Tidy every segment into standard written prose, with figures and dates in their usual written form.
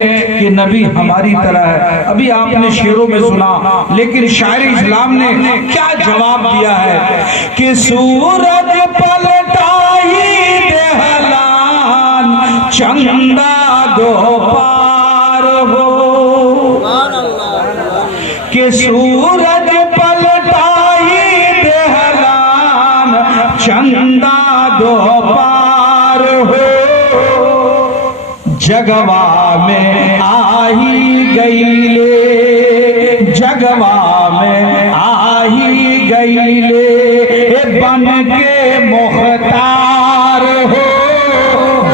کہ نبی ہماری طرح ہے. ابھی آپ نے شعروں میں سنا، لیکن شاعر اسلام نے کیا جواب دیا ہے کہ سورج پلٹائی دہلان چندہ دو پار ہو، کہ سورج پلٹائی دہلان چندہ دو پار ہو، جگوا میں آئی گئی لے، جگوا میں آئی گئی لے، بن کے مختار ہو،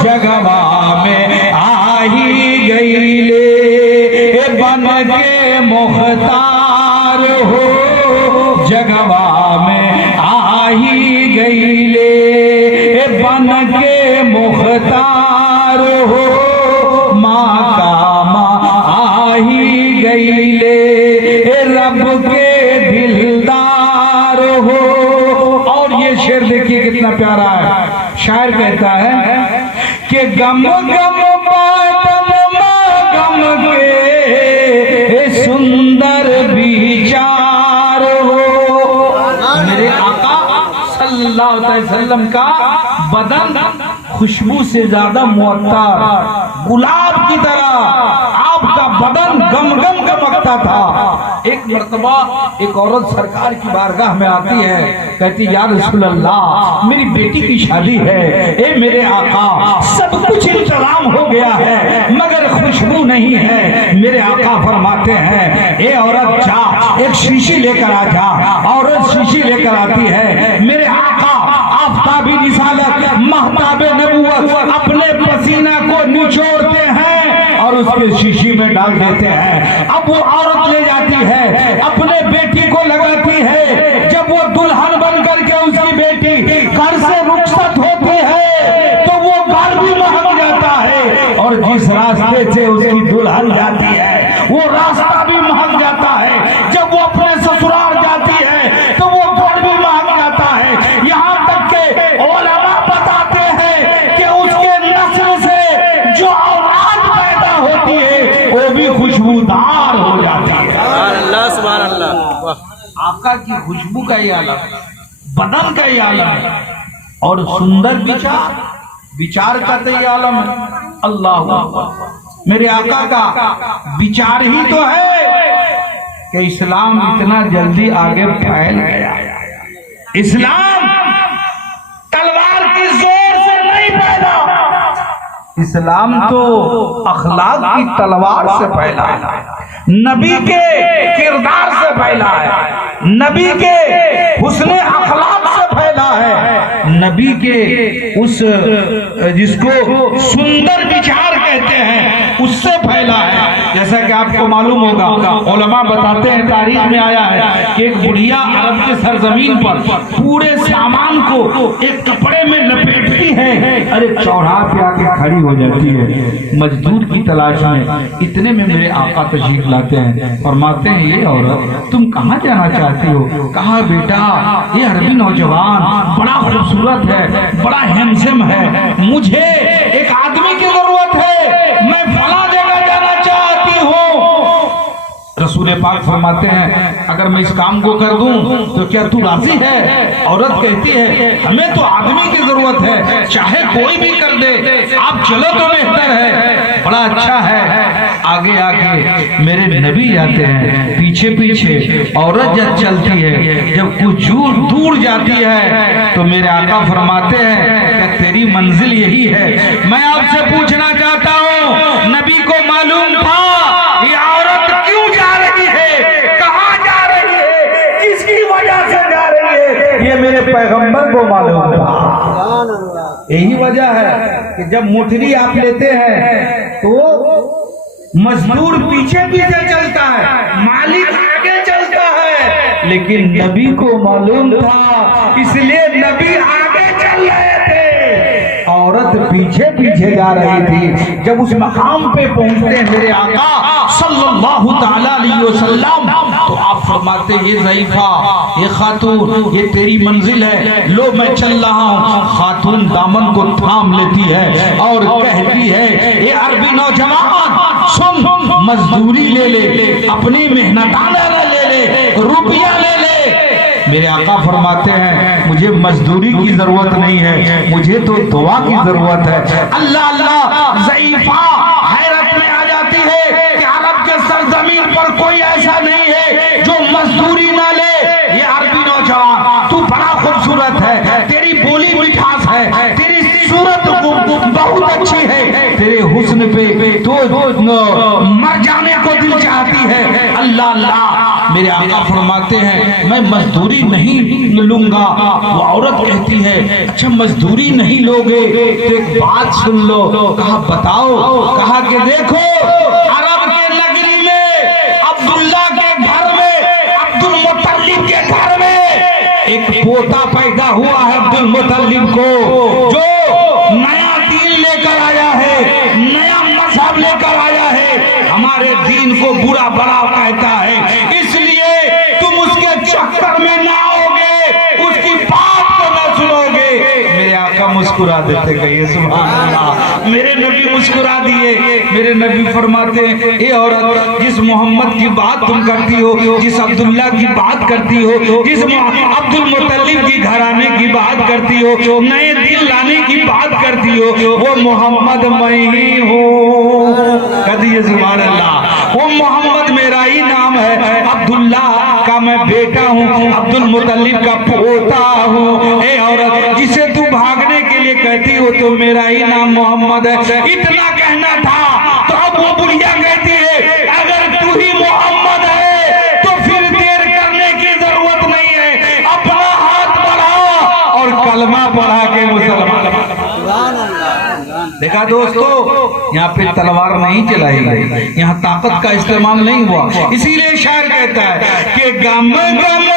جگوا میں آئی گئی لے، بن کے مختار ہو، جگوا میں آئی گئی لے، بن کے مختار ہو، رب کے دلدار ہو. اور یہ شعر دیکھیے کتنا پیارا ہے. شاعر کہتا ہے کہ غم غم باطن غم کے سندر بیچار ہو. میرے آقا صلی اللہ علیہ وسلم کا بدن خوشبو سے زیادہ معطر، گلاب کی طرح آپ کا بدن گم گم گمکتا تھا. ایک مرتبہ ایک عورت سرکار کی بارگاہ میں آتی ہے، کہتی یا رسول اللہ میری بیٹی کی شادی ہے، اے میرے آقا سب کچھ انتظام ہو گیا ہے مگر خوشبو نہیں ہے. میرے آقا فرماتے ہیں اے عورت جا ایک شیشی لے کر آ جا. عورت شیشی لے کر آتی ہے. میرے آقا آفتاب رسالت مہتاب نبوت اپنے پسینہ کو نچوڑتے ہیں اور اس کے شیشی میں ڈال دیتے ہیں. اب وہ عورت لے جاتی ہے، اپنے بیٹی کو لگاتی ہے. جب وہ دلہن بن کر کے اس کی بیٹی گھر سے رخصت ہوتی ہے تو وہ گھر بھی مہک جاتا ہے، اور جس راستے سے اس کی دلہن جاتی ہے وہ راستہ بھی مہک جاتا ہے. جب وہ اپنے سسرال جاتی ہے تو وہ گھر بھی مہک جاتا ہے. یہاں تک کہ علماء بتاتے ہیں کہ اس کے نسل سے جو اولاد پیدا ہوتی ہے وہ بھی خوشبودار ہو جاتی ہے. سبحان اللہ. آقا کی خوشبو کا یہ عالم، بدن کا یہ عالم ہے، اور سندر بچار کا تو یہ عالم ہے. اللہ اکبر. میرے آقا کا بچار ہی تو ہے کہ اسلام اتنا جلدی آگے پھیل گیا. اسلام تلوار کی زور سے نہیں پھیلا، اسلام تو اخلاق کی تلوار سے پھیلا ہے، نبی کے کردار سے پھیلا ہے، نبی کے حسن اخلاق سے پھیلا ہے، نبی کے اس جس کو سندر بچار کہتے ہیں اس سے پھیلا ہے. جیسا کہ آپ کو معلوم ہوگا، علماء بتاتے ہیں تاریخ میں آیا ہے کہ ایک بڑھیا عرب کے سرزمین پر پورے سامان کو ایک کپڑے میں لپیٹتی ہے، ارے چوراہے پہ آ کے کھڑی ہو جاتی ہے مزدور کی تلاش میں. اتنے میں میرے آقا تشریف لاتے ہیں، فرماتے ہیں یہ عورت تم کہاں جانا چاہتی ہو؟ کہا بیٹا یہ عربی نوجوان بڑا خوبصورت ہے، بڑا ہینڈسم ہے، مجھے ایک آدمی کی ضرورت ہے، میں فلاں جگہ جانا چاہتی ہوں. رسول پاک فرماتے ہیں اگر میں اس کام کو کر دوں تو کیا تو راضی ہے؟ عورت کہتی ہے ہمیں تو آدمی کی ضرورت ہے، چاہے کوئی بھی کر دے، آپ چلو تو بہتر ہے. بڑا اچھا ہے. آگے آگے میرے نبی جاتے ہیں، پیچھے پیچھے عورت جب چلتی ہے، جب کچھ دور جاتی ہے تو میرے آقا فرماتے ہیں کہ تیری منزل یہی ہے. میں آپ سے پوچھنا چاہتا ہوں نبی کو معلوم تھا یہ عورت کیوں جا رہی ہے، کہاں جا رہی ہے، کس کی وجہ سے جا رہی ہے؟ یہ میرے پیغمبر کو معلوم تھا. یہی وجہ ہے کہ جب مٹھری آپ لیتے ہیں تو مزدور پیچھے پیچھے چلتا ہے، مالک آگے چلتا ہے، لیکن نبی کو معلوم تھا اس لیے نبی آگے چل رہے تھے، عورت پیچھے پیچھے جا رہی تھی. جب اس مقام پہ پہنچتے ہیں میرے آقا صلی اللہ تعالی علیہ وسلم تو آپ فرماتے یہ ضعیفہ، یہ خاتون، یہ تیری منزل ہے، لو میں چل رہا ہوں. خاتون دامن کو تھام لیتی ہے اور کہتی ہے اے عربی نوجوان سن مزدوری لے لے، اپنی محنتانہ لے لے، روپیہ لے لے۔ میرے آقا فرماتے ہیں مجھے مزدوری کی ضرورت نہیں ہے، مجھے تو دعا کی ضرورت ہے۔ اللہ اللہ ضعیفہ حیرت میں آ جاتی ہے کہ عرب کے سرزمین پر کوئی ایسا نہیں ہے جو مزدوری نہ لے۔ یہ عربی نوجوان تو بڑا خوبصورت ہے، تیری بولی مٹھاس ہے، تیری صورت بہت اچھی ہے، تیرے حسن پہ تو مر جانے کو دل چاہتی ہے۔ اللہ اللہ میرے آقا فرماتے ہیں میں مزدوری نہیں لوں گا۔ وہ عورت کہتی ہے اچھا مزدوری نہیں لوگے تو ایک بات سن لو۔ کہا بتاؤ؟ کہا کہ دیکھو عرب کے نگری میں عبداللہ کے گھر میں، عبد المطلب کے گھر میں ایک پوتا پیدا ہوا ہے عبد المطلب کو، جو نیا دین لے کر آیا ہے، نیا مذہب لے کر آیا ہے، ہمارے دین کو برا بڑا کہتا ہے، اس لیے تم اس کے چکر میں نہ آؤ گے، اس کی بات کو نہ سنو گے۔ میرے آقا مسکرا دیتے گئے، سبحان اللہ، میرے نبی مسکرا دیے۔ میرے نبی فرماتے ہیں اے عورت جس محمد کی بات تم کرتی ہو، جس عبداللہ کی بات کرتی ہو، جس عبد المطلب کی گھرانے کی بات کرتی ہو، نئے دل لانے کی بات کرتی ہو، وہ محمد میں ہی ہوں۔ کہتی ہے سبحان اللہ، وہ محمد میرا ہی نام ہے، عبداللہ کا میں بیٹا ہوں، عبد المطلب کا پوتا ہوں۔ اے عورت جسے تو بھاگنے کے لیے کہتی ہو تو میرا ہی نام محمد ہے۔ اتنا کہنا تھا تو اب وہ بڑھیا کہتی ہے اگر تو ہی محمد ہے تو پھر دیر کرنے کی ضرورت نہیں ہے، اپنا ہاتھ بڑھا اور کلمہ پڑھا کے مسلمان۔ دیکھا دوستو یہاں پہ تلوار نہیں چلائی گئی، یہاں طاقت کا استعمال نہیں ہوا، اسی لیے شاعر کہتا ہے کہ غم غم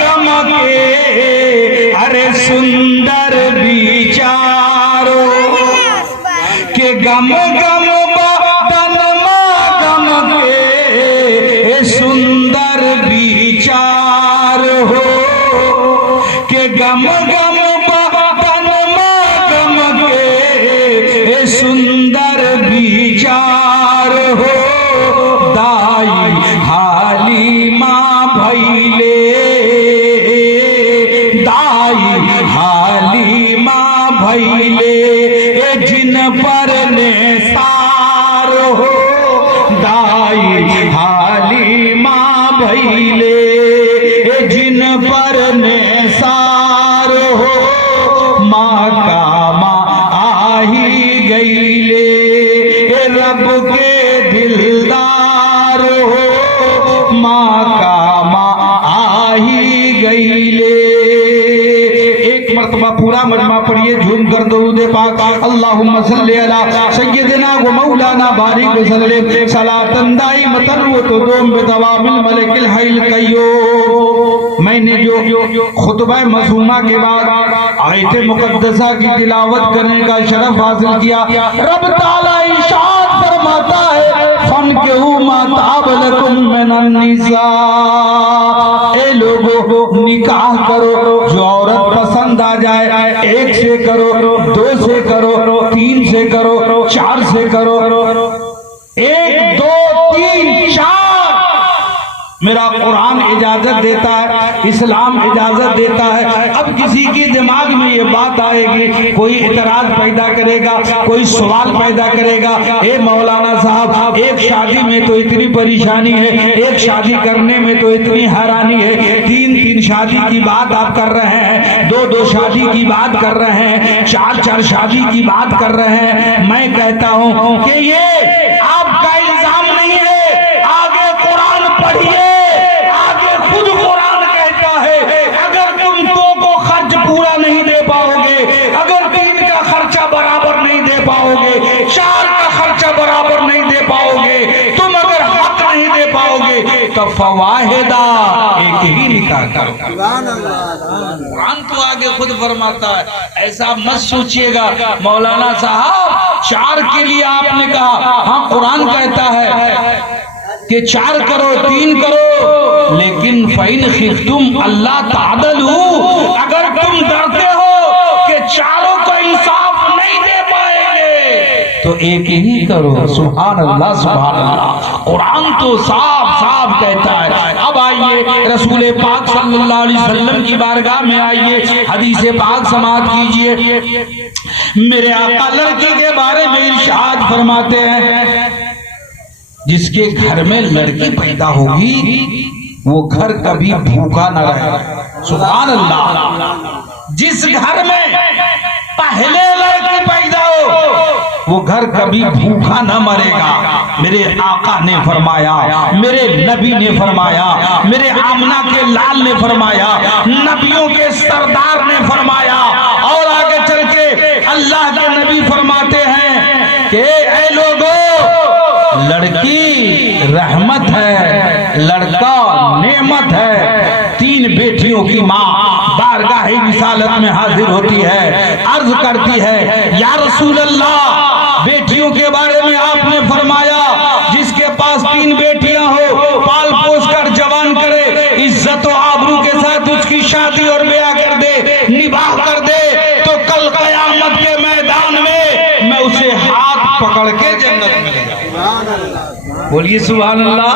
غم کے ارے سندر بیچارو، کہ غم غم غم کے سندر بیچار ہو، کہ غم غم سندر بیچار ہو، دائی حالی ماں بھائیلے، دائی حالی ماں بھائیلے، جن پر نثار ہو، دائی حالی ماں بھائیلے، جن پر نثار ہو، ماں کا رب کے دلدار ہو، ماں کا ماں آہی گئی لے۔ ایک مرتبہ پورا مجمع پڑھیے جھوم کر درود پاک اللہم صلی علی سیدنا و مولانا بارک وسلم صلاۃ دائمۃ وتدوم بدوام الملک الحی القیوم۔ میں نے جو خطبہ معصومہ کے بعد آیت مقدسہ کی تلاوت کرنے کا شرف حاصل کیا، رب تعالی ارشاد فرماتا ہے فَانْكِحُوا مَا طَابَ لَكُم مِّنَ النِّسَاءِ، اے لوگو نکاح کرو جو عورت پسند آ جائے، ایک سے کرو، دو سے کرو، تین سے کرو، چار سے کرو، ایک دو تین چار۔ میرا قرآن اجازت دیتا ہے، اسلام اجازت دیتا ہے۔ اب کسی کی دماغ میں یہ بات آئے گی، کوئی اعتراض پیدا کرے گا، کوئی سوال پیدا کرے گا، اے مولانا صاحب ایک شادی میں تو اتنی پریشانی ہے، ایک شادی کرنے میں تو اتنی حیرانی ہے، تین تین شادی کی بات آپ کر رہے ہیں، دو دو شادی کی بات کر رہے ہیں، چار چار شادی کی بات کر رہے ہیں۔ میں کہتا ہوں کہ یہ آپ کا الزام نہیں ہے، آگے قرآن پڑھیے، پورا نہیں دے پاؤ گے، اگر تین کا خرچہ برابر نہیں دے پاؤ گے، چار کا خرچہ برابر نہیں دے پاؤ گے، تم اگر حق نہیں دے پاؤ گے تو فواہدہ ایک ہی نکاح کرو۔ قرآن تو آگے خود فرماتا ہے، ایسا مت سوچئے گا مولانا صاحب چار کے لیے آپ نے کہا، ہاں قرآن کہتا ہے کہ چار کرو، تین کرو، لیکن فَإِنْ خِفْتُمْ أَلَّا تَعْدِلُوا، اگر تم ڈرتے ہو کہ چاروں کو انصاف نہیں دے پائیں گے تو تو ایک ہی کرو. سبحان اللہ سبحان اللہ. قرآن تو صاف صاف کہتا ہے. اب آئیے رسول پاک صلی اللہ علیہ وسلم کی بارگاہ میں آئیے, حدیث پاک سماعت کیجئے. میرے آقا لڑکی کے بارے میں ارشاد فرماتے ہیں, جس کے گھر میں لڑکی پیدا ہوگی وہ گھر کبھی بھوکا نہ رہے. سبحان اللہ. جس گھر میں پہلے لڑکی پیدا ہو وہ گھر کبھی بھوکا نہ مرے گا. میرے آقا نے فرمایا, میرے نبی نے فرمایا, میرے آمنہ کے لال نے فرمایا, نبیوں کے سردار نے فرمایا. اور آگے چل کے اللہ کے نبی فرماتے ہیں کہ اے لوگو, لڑکی رحمت ہے, لڑکا نعمت ہے. 3 بیٹیوں کی ماں بارگاہ رسالت میں حاضر ہوتی ہے, عرض کرتی ہے یا رسول اللہ, بیٹیوں کے بارے میں آپ نے فرمایا جس کے پاس 3 بیٹیاں ہو پال پوس کر جوان کرے, عزت و آبرو کے ساتھ اس کی شادی اور بیاہ کر دے, نباہ کر دے, تو کل قیامت کے میدان میں اسے ہاتھ پکڑ کے جنت میں لے جاؤں. بولیے سبحان اللہ.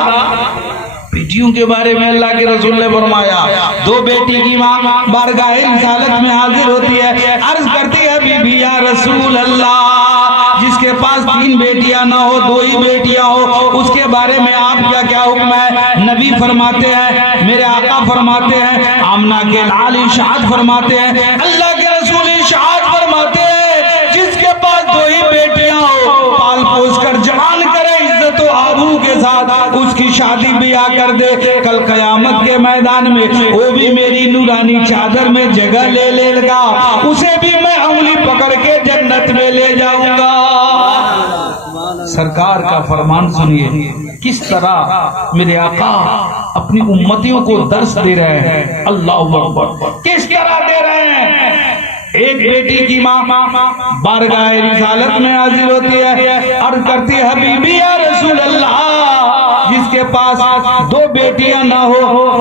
بیٹیوں کے بارے میں اللہ کے رسول نے فرمایا, 2 بیٹی کی ماں بارگاہ رسالت میں حاضر ہوتی ہے, عرض کرتی ہے بی بی یا رسول اللہ, جس کے پاس 3 بیٹیاں نہ ہو 2 ہی بیٹیاں ہو اس کے بارے میں آپ کا کیا حکم ہے؟ نبی فرماتے ہیں, میرے آقا فرماتے ہیں, آمنہ کے لال ارشاد فرماتے ہیں, اللہ کے رسول ارشاد فرماتے ہیں, جس کے پاس 2 ہی بیٹیاں ہو پال پوس کر جوان کرے, عزت و آبرو کے ساتھ اس کی شادی بیاہ کر دے, کل قیامت کے میدان میں وہ بھی میری نورانی چادر میں جگہ لے لے گا, اسے بھی میں انگلی پکڑ کے جنت میں لے جاؤں گا. سرکار کا فرمان سنیے, کس طرح میرے آقا اپنی امتیوں کو درس دے رہے ہیں. اللہ اکبر. کس طرح دے رہے ہیں؟ ایک بیٹی کی ماں بارگاہ رسالت میں حاضر ہوتی ہے, عرض کرتی ہے بی بی یا رسول اللہ, جس کے پاس 2 بیٹیاں نہ ہو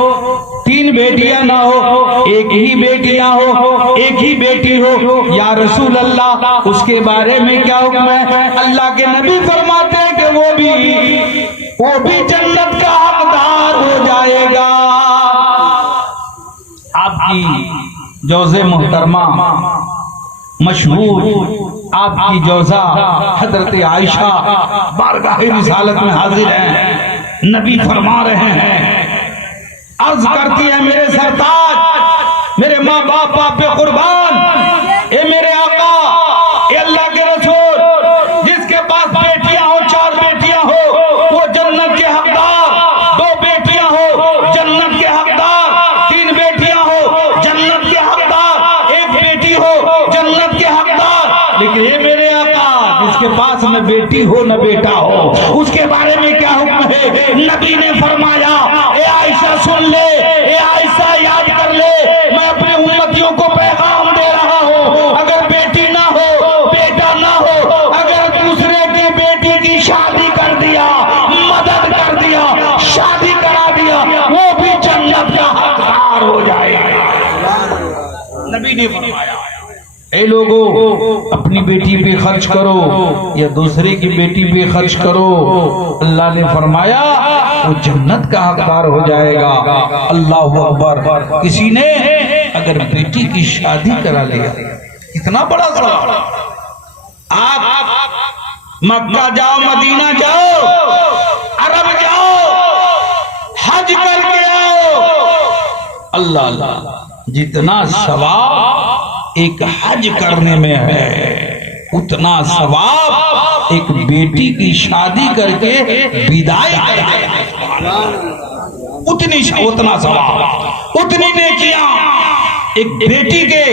3 بیٹیاں نہ ہو, ایک ہی بیٹیاں ہو, ایک ہی بیٹی ہو, یا رسول اللہ اس کے بارے میں کیا حکم ہے؟ اللہ کے نبی فرماتے ہیں کہ وہ بھی جنت کا حقدار ہو جائے گا. آپ کی جوزے محترمہ مشہور, آپ کی جوزہ حضرت عائشہ بارگاہ رسالت میں حاضر ہیں, نبی فرما رہے ہیں, عرض کرتی ہے میرے سرتاج, میرے ماں باپ آپ پہ قربان, اے میرے آقا, اے اللہ کے رسول, جس کے پاس بیٹیاں ہو 4 بیٹیاں ہو وہ جنت کے حقدار, 2 بیٹیاں ہو جنت کے حقدار, 3 بیٹیاں ہو جنت کے حقدار, 1 بیٹی ہو جنت کے حقدار. لیکن اے میرے آقا, جس کے پاس نہ بیٹی ہو نہ بیٹا ہو اس کے بارے میں کیا حکم ہے؟ نبی نے فرمایا اے عائشہ سن لے, اے عائشہ یاد کر لے, میں اپنے امتیوں کو پیغام دے رہا ہوں, اگر بیٹی نہ ہو بیٹا نہ ہو, اگر دوسرے کی بیٹی کی شادی کر دیا, مدد کر دیا, شادی کرا دیا, وہ بھی جنت کا حقدار ہو جائے گا. نبی نے فرمایا اے لوگو, اپنی بیٹی پہ خرچ کرو یا دوسرے کی بیٹی پہ خرچ کرو, اللہ نے فرمایا وہ جنت کا حقدار ہو جائے گا. اللہ اکبر. کسی نے اگر بیٹی کی شادی کرا لیا, اتنا بڑا سوال, آپ مکہ جاؤ, مدینہ جاؤ, عرب جاؤ, حج کر کے آؤ, اللہ اللہ, جتنا ثواب ایک حج کرنے میں ہے اتنا ثواب ایک بیٹی کی شادی کر کے بدائی اتنا ثواب, اتنی نیکیاں ایک بیٹی کے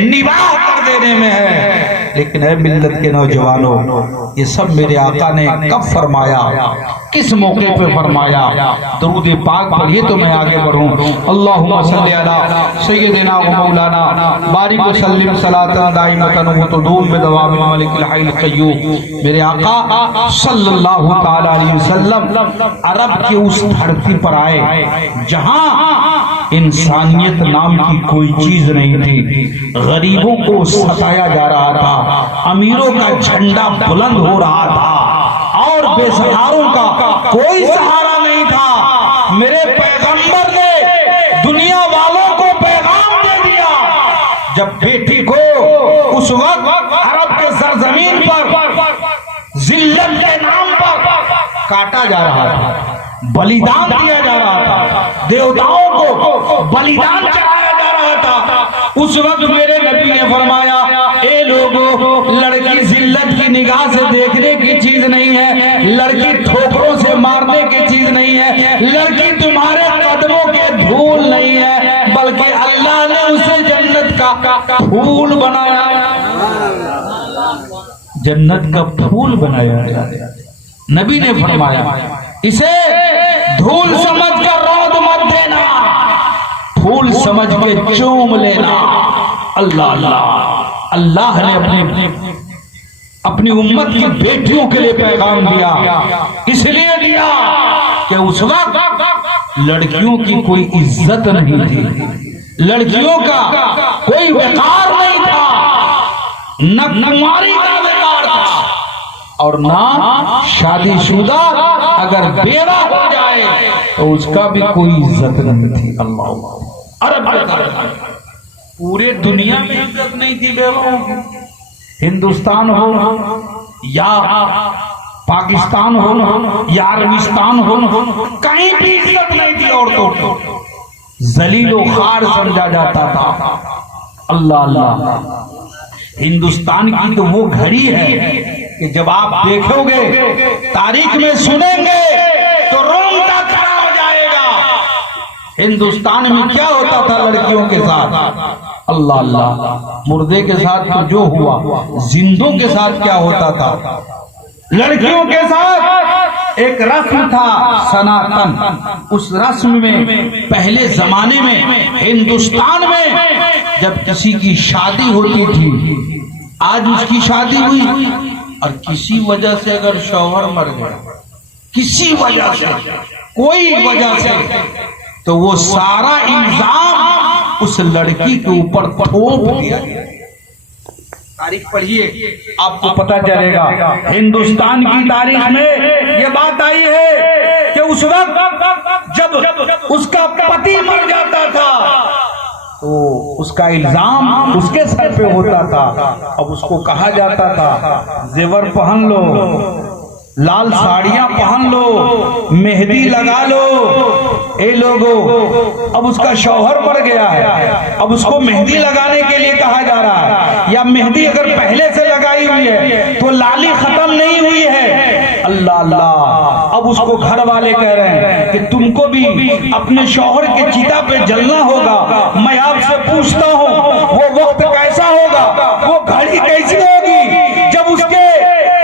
نباہ کر دینے میں ہے. لیکن اے ملت کے نوجوانوں, یہ سب میرے آقا نے کب فرمایا, کس موقع پہ فرمایا؟ درود پاک پڑھیے تو میں آگے بڑھوں. اللہم صلی علی سیدنا و مولانا بارک وسلم صلاۃ دائمۃ و تدوم بدوام الملک الحی القیوم. میرے آقا صلی اللہ تعالی علیہ وسلم عرب کی اس دھرتی پر آئے جہاں انسانیت نام کی کوئی چیز نہیں تھی, غریبوں کو ستایا جا رہا تھا, امیروں کا جھنڈا بلند ہو رہا تھا اور بے سہاروں کا کوئی سہارا نہیں تھا۔ میرے پیغمبر نے دنیا والوں کو پیغام دے دیا، جب بیٹی کو اس وقت عرب کے سرزمین پر ذلت کے نام پر کاٹا جا رہا تھا، بلیدان دیا جا رہا تھا، دیوتاؤں کو بلیدان چڑھایا جا رہا تھا، اس وقت میرے نبی نے فرمایا اے لوگوں، لڑکی ذلت کی نگاہ سے دیکھنے کی چیز نہیں ہے، لڑکی ٹھوکروں سے مارنے کی چیز نہیں ہے، لڑکی تمہارے قدموں کے دھول نہیں ہے، بلکہ اللہ نے اسے جنت کا پھول بنایا، جنت کا پھول بنایا۔ نبی نے فرمایا اسے دھول سمجھ کر رود مت دینا، پھول سمجھ کے چوم لینا۔ اللہ اللہ، اللہ نے اپنی امت کی بیٹیوں کے لیے پیغام دیا، اس لیے دیا کہ اس وقت لڑکیوں کی کوئی عزت نہیں تھی، لڑکیوں کا کوئی وقار نہیں تھا، نہ نماری کا وقار تھا، اور نہ شادی شدہ اگر بیوہ ہو جائے تو اس کا بھی کوئی عزت نہیں تھی۔ اللہ عرب پورے دنیا میں عزت نہیں تھی بیوہوں کی، ہندوستان ہو یا پاکستان ہو یا عربستان ہو، کہیں بھی عزت نہیں تھی، عورتوں کو ذلیل و خوار سمجھا جاتا تھا۔ اللہ اللہ، ہندوستان کی تو وہ گھڑی ہے کہ جب آپ دیکھو گے، تاریخ میں سنیں گے تو رونگٹا کھڑا ہو جائے گا۔ ہندوستان میں کیا ہوتا تھا لڑکیوں کے ساتھ؟ اللہ اللہ، مردے کے ساتھ تو جو ہوا، زندوں کے ساتھ کیا ہوتا تھا؟ لڑکیوں کے ساتھ ایک رسم تھا سناتن، اس رسم میں پہلے زمانے میں ہندوستان میں جب کسی کی شادی ہوتی تھی، آج اس کی شادی ہوئی اور کسی وجہ سے اگر شوہر مر گیا، کسی وجہ سے، کوئی وجہ سے، تو وہ سارا الزام اس لڑکی کے اوپر تھوپ دیا گیا۔ تاریخ پڑھیے آپ کو پتہ چلے گا، ہندوستان کی تاریخ میں یہ بات آئی ہے کہ اس وقت جب اس کا پتی مر جاتا تھا تو اس کا الزام اس کے سر پہ ہوتا تھا، اب اس کو کہا جاتا تھا زیور پہن لو، لال ساڑیاں پہن لو، مہندی لگا لو۔ اے لوگو، اب اس کا شوہر مر گیا ہے، اب اس کو مہندی لگانے کے لیے کہا جا رہا ہے، یا مہندی اگر پہلے سے لگائی ہوئی ہے تو لالی ختم نہیں ہوئی ہے۔ اللہ اللہ، اب اس کو گھر والے کہہ رہے ہیں کہ تم کو بھی اپنے شوہر کے چتا پہ جلنا ہوگا۔ میں آپ سے پوچھتا ہوں وہ وقت کیسا ہوگا، وہ گھڑی کیسی ہوگی جب اس کے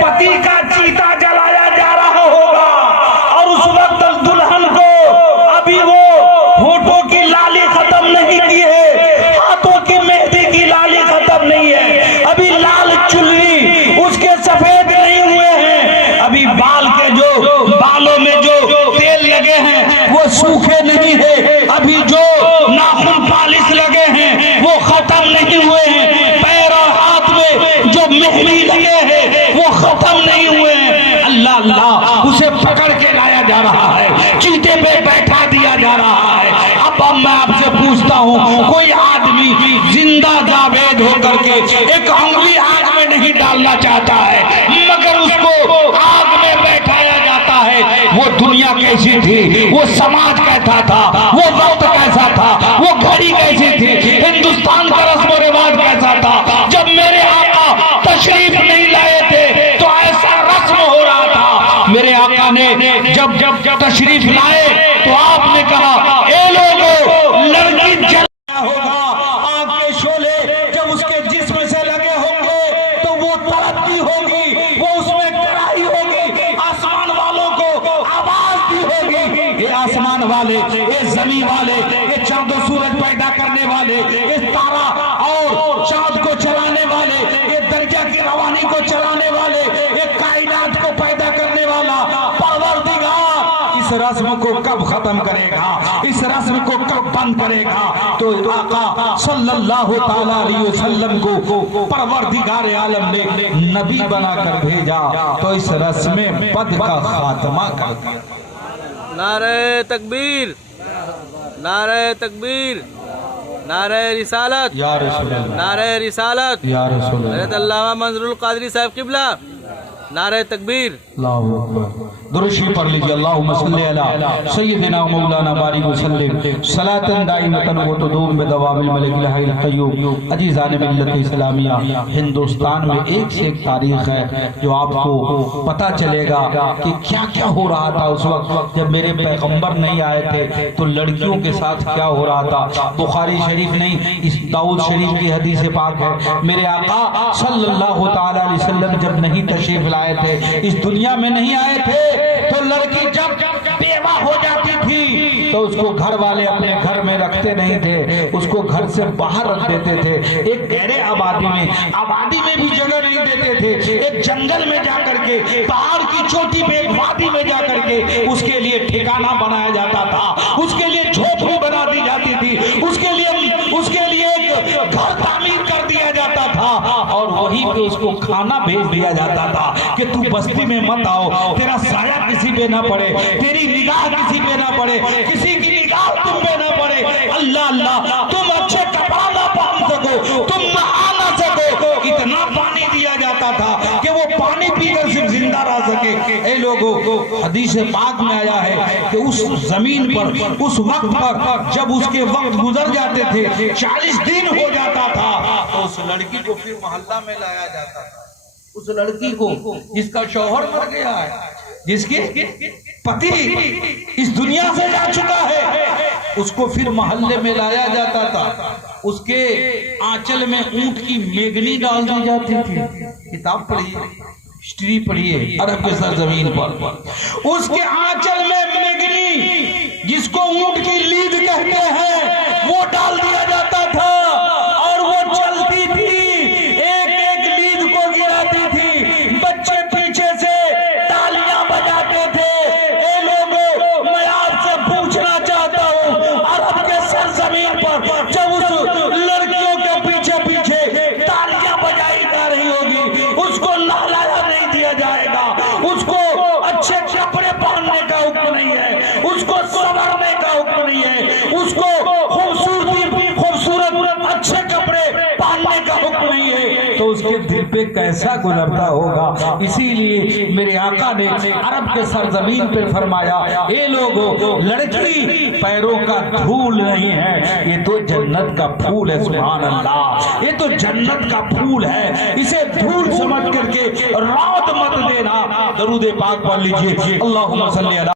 پتی کا چیتا جلایا جا رہا ہوگا اور اس وقت دلہن کو ابھی وہ ہونٹوں کی لالی ختم نہیں کی ہے، ہاتھوں کی مہندی کی لالی ختم نہیں ہے، ابھی لال چلنی اس کے سفید نہیں ہوئے ہیں، ابھی بالوں میں جو تیل لگے ہیں وہ سوکھے نہیں ہے، ابھی جو ناخن پالش لگے ہیں وہ ختم نہیں ہوئے ہیں، پیر اور ہاتھ میں جو مہندی لگے ہیں وہ ختم نہیں ہوئے ہیں۔ اللہ اللہ، اسے پکڑ کے لایا جا رہا ہے، چیتے پہ بیٹھا دیا جا رہا ہے۔ اب میں آپ سے پوچھتا ہوں، کوئی آدمی زندہ جاوید ہو کر کے ایک انگلی آگ میں نہیں ڈالنا چاہتا ہے، مگر اس کو آگ میں بیٹھایا جاتا ہے۔ وہ دنیا کیسی تھی، وہ سماج کیسا تھا، وہ وقت کیسا تھا، وہ گھڑی کیسی تھی، ہندوستان کا رسم و رواج کیسا تھا، جب میرے آقا تشریف نہیں لائے تھے تو ایسا رسم ہو رہا تھا۔ میرے آقا نے جب تشریف لائے تو آپ نے کہا اے لوگو، لڑکی جلایا ہوگا، آگ کے شعلے جب اس کے جسم سے لگے ہوں گے تو وہ ترقی ہوگی، وہ اس میں کڑائی ہوگی، آسمان والوں کو آواز بھی ہوگی۔ یہ آسمان والے، یہ زمین والے، یہ چاند و سورج پیدا کرنے والے، یہ تارا اور چاند کو چلانے والے، یہ درجہ کی روانی کو چلانے والے، یہ کائنات کو پیدا کرنے والا پروردگار، اس اس رسم کو کب ختم کرے گا، اس رسم کو کب بند کرے گا؟ تو آقا صلی اللہ تعالی علیہ وسلم کو پروردگار عالم نے نبی بنا کر بھیجا تو اس رسم بد کا خاتمہ کر دیا۔ نعرہ تکبیر، نعرہ تکبیر، نعرہ رسالت، یا رسول اللہ، نعرہ رسالت، یا رسول اللہ، حضرت علامہ منظور القادری صاحب قبلہ، نعرہ تکبیر۔ اللہ اکبر۔ درشی پڑھ لیجیے، اللہم صلی علی سیدنا مولانا بارک وسلم صلاۃ دائمۃ و تدوم بدوام الملک الحی القیوم۔ عزیزان ملت اسلامیہ، ہندوستان میں ایک سے ایک تاریخ ہے جو آپ کو پتہ چلے گا کہ کیا کیا ہو رہا تھا اس وقت جب میرے پیغمبر نہیں آئے تھے تو لڑکیوں کے ساتھ کیا ہو رہا تھا۔ بخاری شریف نہیں، اس داؤد شریف کی حدیث پاک ہے، میرے آقا صلی اللہ تعالی علیہ وسلم جب نہیں تشریف لائے تھے، اس دنیا میں نہیں آئے تھے، تو لڑکی جب بیوہ ہو جاتی تھی تو اس کو گھر والے اپنے گھر میں رکھتے نہیں تھے، اس کو گھر سے باہر رکھ دیتے تھے، ایک گہرے آبادی میں بھی جگہ نہیں دیتے تھے، ایک جنگل میں جا کر کے، پہاڑ کی چوٹی پہ ایک وادی میں جا کر کے اس کے لیے ٹھکانہ بنایا جاتا تھا، اس کے لیے جھوپڑی بنا دی جاتی تھی، اس کے لیے ایک گھر تعمیر کر دیا جاتا تھا، اور وہیں پہ اس کو کھانا بھیج دیا جاتا تھا کہ تو بستی میں مت آؤ، تیرا سایہ کسی پہ نہ پڑے، تیری نگاہ کسی پہ نہ پڑے، کسی کی نگاہ تم پہ نہ پڑے۔ اللہ اللہ، تم اچھے کپڑا نہ پہن سکو، تم نہا نہ سکو، اتنا پانی دیا جاتا تھا کہ وہ پانی پی کر صرف زندہ رہ سکے۔ اے لوگوں، حدیث پاک میں آیا ہے کہ اس زمین پر، اس وقت پر جب اس کے وقت گزر جاتے تھے، 40 دن ہو جاتا تھا، تو اس لڑکی کو پھر محلہ میں لایا جاتا تھا، اس لڑکی کو جس کا شوہر مر گیا ہے، جس کے پتی اس دنیا سے جا چکا ہے، اس کو پھر محلے میں لایا جاتا تھا، اس کے آنچل میں اونٹ کی میگنی ڈال دی جاتی تھی۔ کتاب پڑھیے، ہسٹری پڑھیے عرب کے سرزمین پر، اس کے آنچل میں میگنی جس کو اونٹ کی لید کہتے ہیں وہ ڈال دیا جاتا تھا، اور وہ چلتی تھی، ایک ایک لید کو گراتی تھی، بچے پیچھے سے تالیاں بجاتے تھے۔ اے لوگوں، میں آپ سے پوچھنا چاہتا ہوں، عرب کے سرزمین پر جب اس لڑکیوں کے پیچھے پیچھے تالیاں بجائی جا رہی ہوگی، اس کو نہلایا نہیں دیا جائے گا، اس کو اچھے کپڑے پہننے کا حکم نہیں ہے، اس کو سنورنے کا حکم نہیں ہے، اس کو خوبصورت اچھے کپڑے پہننے کا حکم نہیں ہے، تو اس کے دل پہ کیسا گزرتا ہوگا۔ اسی لیے میرے آقا نے عرب کے سرزمین پر فرمایا، اے لوگوں، لڑکی پیروں کا دھول نہیں ہے، یہ تو جنت کا پھول ہے۔ سبحان اللہ، یہ تو جنت کا پھول ہے، اسے دھول سمجھ کر کے رات مت دینا۔ درود پاک پڑھ لیجئے، اللہم صلی علی